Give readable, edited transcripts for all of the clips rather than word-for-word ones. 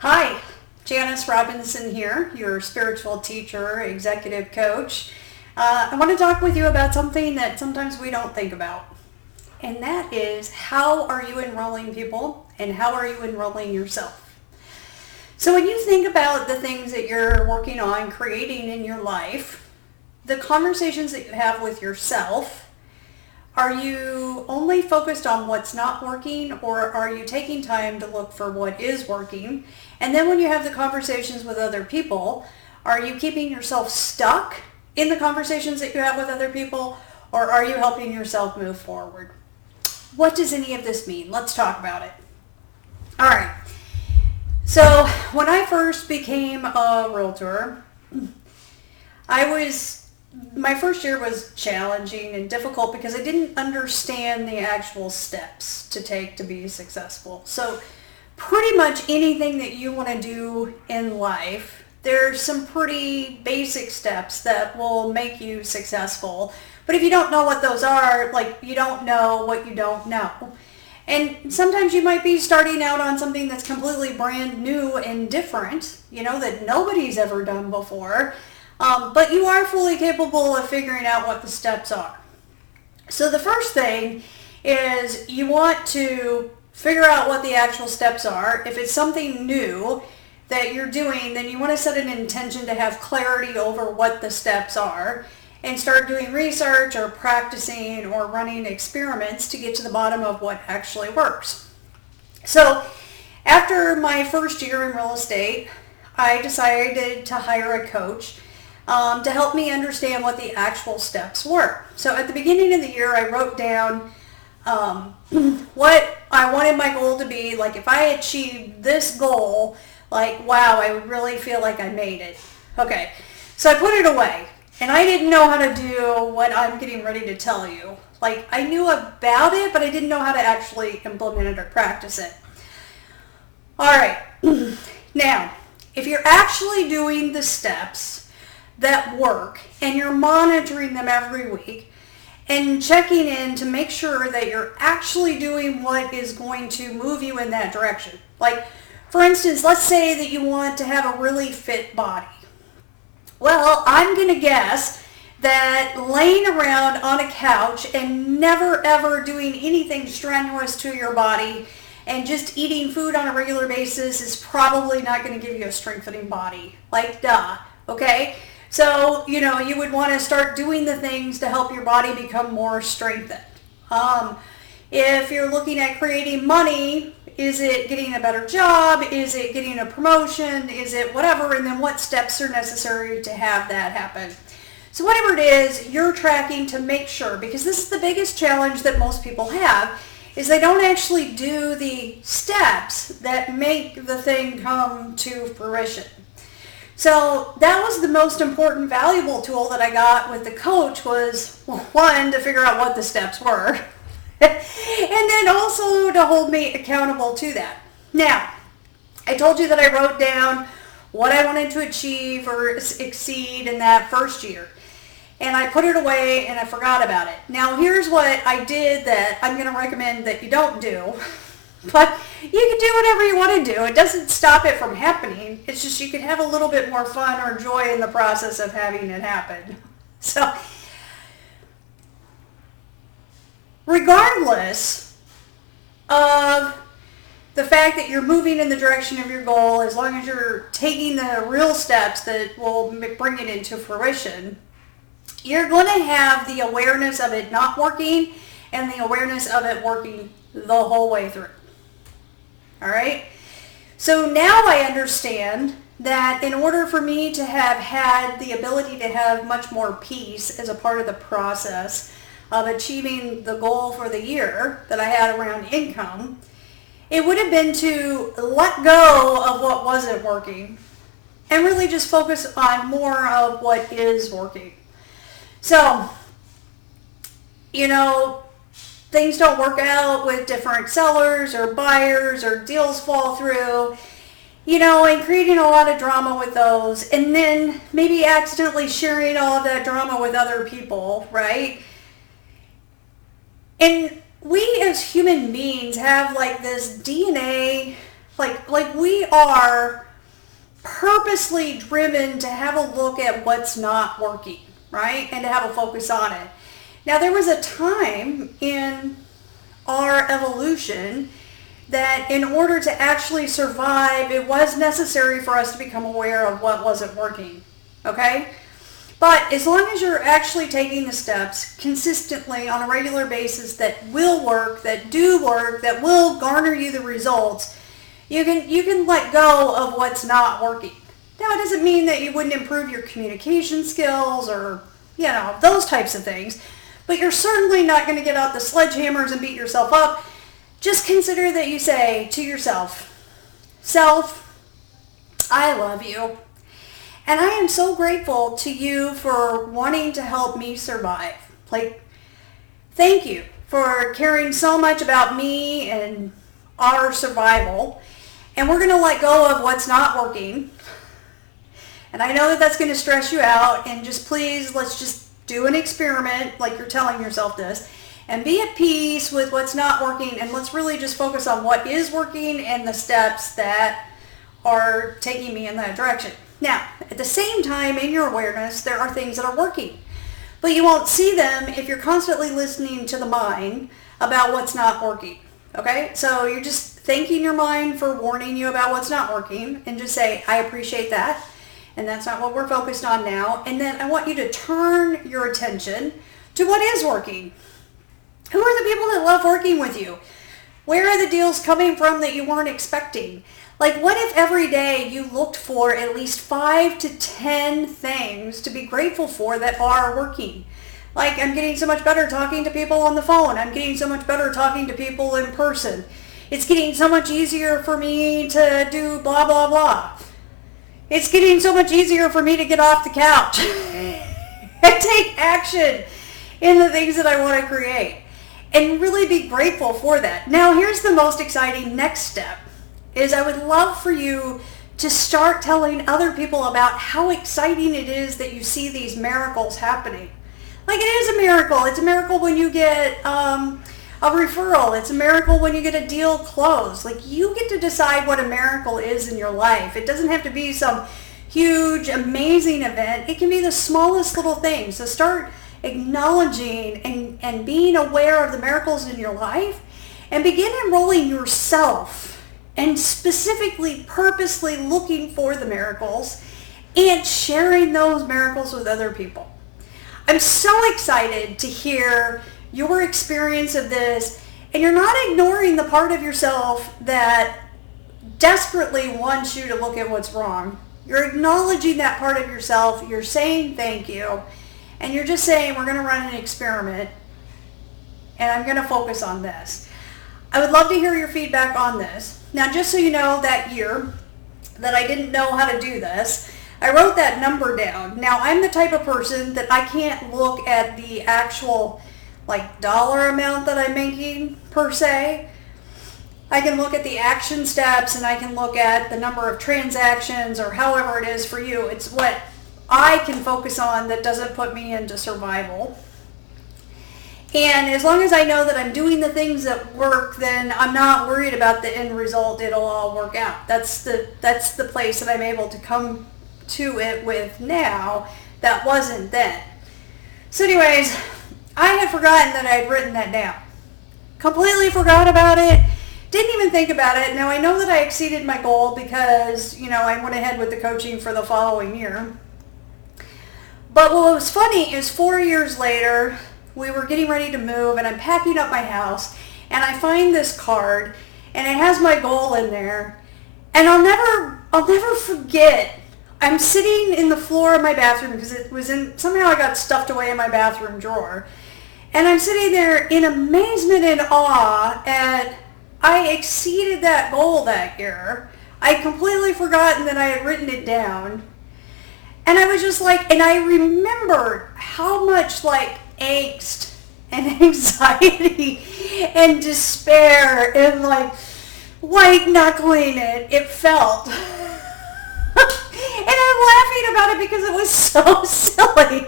Hi, Janice Robinson here, your spiritual teacher, executive coach. I want to talk with you about something that sometimes we don't think about, and that is how are you enrolling people and how are you enrolling yourself? So when you think about the things that you're working on creating in your life, the conversations that you have with yourself, are you only focused on what's not working, or are you taking time to look for what is working? And then when you have the conversations with other people, are you keeping yourself stuck in the conversations that you have with other people, or are you helping yourself move forward? What does any of this mean? Let's talk about it. All right. So when I first became a realtor, I was my first year was challenging and difficult because I didn't understand the actual steps to take to be successful. So pretty much anything that you want to do in life, there's some pretty basic steps that will make you successful. But if you don't know what those are, like, you don't know what you don't know. And sometimes you might be starting out on something that's completely brand new and different, that nobody's ever done before. But you are fully capable of figuring out what the steps are. So the first thing is you want to figure out what the actual steps are. If it's something new that you're doing, then you want to set an intention to have clarity over what the steps are and start doing research or practicing or running experiments to get to the bottom of what actually works. So after my first year in real estate, I decided to hire a coach to help me understand what the actual steps were. So at the beginning of the year, I wrote down what I wanted my goal to be. Like, if I achieved this goal, like, wow, I would really feel like I made it. Okay, so I put it away, and I didn't know how to do what I'm getting ready to tell you. Like, I knew about it, but I didn't know how to actually implement it or practice it. All right, now, if you're actually doing the steps that work and you're monitoring them every week and checking in to make sure that you're actually doing what is going to move you in that direction. Like, for instance, let's say that you want to have a really fit body. Well, I'm going to guess that laying around on a couch and never ever doing anything strenuous to your body and just eating food on a regular basis is probably not going to give you a strengthening body. Like, duh. Okay? So, you would want to start doing the things to help your body become more strengthened. If you're looking at creating money, is it getting a better job? Is it getting a promotion? Is it whatever? And then what steps are necessary to have that happen? So whatever it is, you're tracking to make sure, because this is the biggest challenge that most people have, is they don't actually do the steps that make the thing come to fruition. So that was the most important, valuable tool that I got with the coach was, well, one, to figure out what the steps were, and then also to hold me accountable to that. Now, I told you that I wrote down what I wanted to achieve or exceed in that first year, and I put it away and I forgot about it. Now, here's what I did that I'm going to recommend that you don't do. But you can do whatever you want to do. It doesn't stop it from happening. It's just you can have a little bit more fun or joy in the process of having it happen. So, regardless of the fact that you're moving in the direction of your goal, as long as you're taking the real steps that will bring it into fruition, you're going to have the awareness of it not working and the awareness of it working the whole way through. All right. So now I understand that in order for me to have had the ability to have much more peace as a part of the process of achieving the goal for the year that I had around income, it would have been to let go of what wasn't working and really just focus on more of what is working. So, things don't work out with different sellers or buyers, or deals fall through, and creating a lot of drama with those, and then maybe accidentally sharing all of that drama with other people, right? And we as human beings have like this DNA Like we are purposely driven to have a look at what's not working, right? And to have a focus on it. Now, there was a time in our evolution that in order to actually survive, it was necessary for us to become aware of what wasn't working, okay? But as long as you're actually taking the steps consistently on a regular basis that will work, that do work, that will garner you the results, you can let go of what's not working. Now, it doesn't mean that you wouldn't improve your communication skills or, those types of things, but you're certainly not going to get out the sledgehammers and beat yourself up. Just consider that you say to yourself, self, I love you. And I am so grateful to you for wanting to help me survive. Thank you for caring so much about me and our survival. And we're going to let go of what's not working. And I know that that's going to stress you out. And just please, let's just do an experiment like you're telling yourself this. And be at peace with what's not working. And let's really just focus on what is working and the steps that are taking me in that direction. Now, at the same time, in your awareness, there are things that are working. But you won't see them if you're constantly listening to the mind about what's not working. Okay? So you're just thanking your mind for warning you about what's not working. And just say, I appreciate that. And that's not what we're focused on now. And then I want you to turn your attention to what is working. Who are the people that love working with you? Where are the deals coming from that you weren't expecting? What if every day you looked for at least 5 to 10 things to be grateful for that are working? I'm getting so much better talking to people on the phone. I'm getting so much better talking to people in person. It's getting so much easier for me to do blah, blah, blah. It's getting so much easier for me to get off the couch and take action in the things that I want to create. And really be grateful for that. Now, here's the most exciting next step, is I would love for you to start telling other people about how exciting it is that you see these miracles happening. It is a miracle. It's a miracle when you get a referral. It's a miracle when you get a deal closed. You get to decide what a miracle is in your life. It doesn't have to be some huge, amazing event. It can be the smallest little thing. So start acknowledging and being aware of the miracles in your life, and begin enrolling yourself and specifically, purposely looking for the miracles and sharing those miracles with other people. I'm so excited to hear your experience of this, and you're not ignoring the part of yourself that desperately wants you to look at what's wrong. You're acknowledging that part of yourself. You're saying thank you. And you're just saying, we're going to run an experiment, and I'm going to focus on this. I would love to hear your feedback on this. Now, just so you know, that year that I didn't know how to do this, I wrote that number down. Now, I'm the type of person that I can't look at the actual, dollar amount that I'm making, per se. I can look at the action steps, and I can look at the number of transactions, or however it is for you. It's what I can focus on that doesn't put me into survival. And as long as I know that I'm doing the things that work, then I'm not worried about the end result. It'll all work out. That's the place that I'm able to come to it with now that wasn't then. So anyways, I had forgotten that I had written that down. Completely forgot about it. Didn't even think about it. Now I know that I exceeded my goal because, I went ahead with the coaching for the following year. But what was funny is 4 years later, we were getting ready to move, and I'm packing up my house, and I find this card, and it has my goal in there, and I'll never forget. I'm sitting in the floor of my bathroom because it was somehow I got stuffed away in my bathroom drawer, and I'm sitting there in amazement and awe at I exceeded that goal that year. I'd completely forgotten that I had written it down. And I was just and I remembered how much angst and anxiety and despair and white knuckling it felt. And I'm laughing about it because it was so silly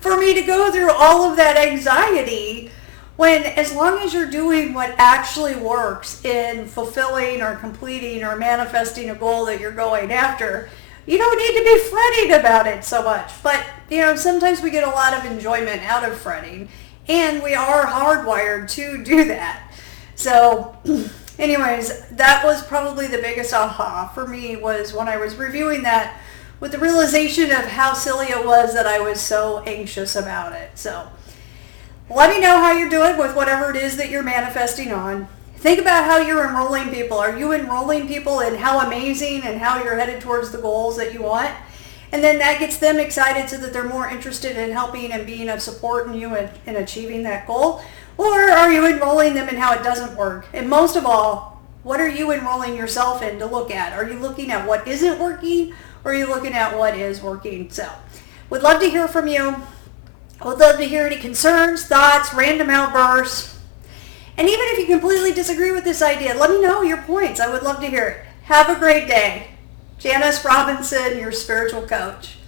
for me to go through all of that anxiety When, as long as you're doing what actually works in fulfilling or completing or manifesting a goal that you're going after, you don't need to be fretting about it so much. But, sometimes we get a lot of enjoyment out of fretting, and we are hardwired to do that. So, anyways, that was probably the biggest aha for me, was when I was reviewing that, with the realization of how silly it was that I was so anxious about it. So, let me know how you're doing with whatever it is that you're manifesting on. Think about how you're enrolling people. Are you enrolling people in how amazing and how you're headed towards the goals that you want? And then that gets them excited so that they're more interested in helping and being of support in you in achieving that goal. Or are you enrolling them in how it doesn't work? And most of all, what are you enrolling yourself in to look at? Are you looking at what isn't working, or are you looking at what is working? So, would love to hear from you. I would love to hear any concerns, thoughts, random outbursts. And even if you completely disagree with this idea, let me know your points. I would love to hear it. Have a great day. Janice Robinson, your spiritual coach.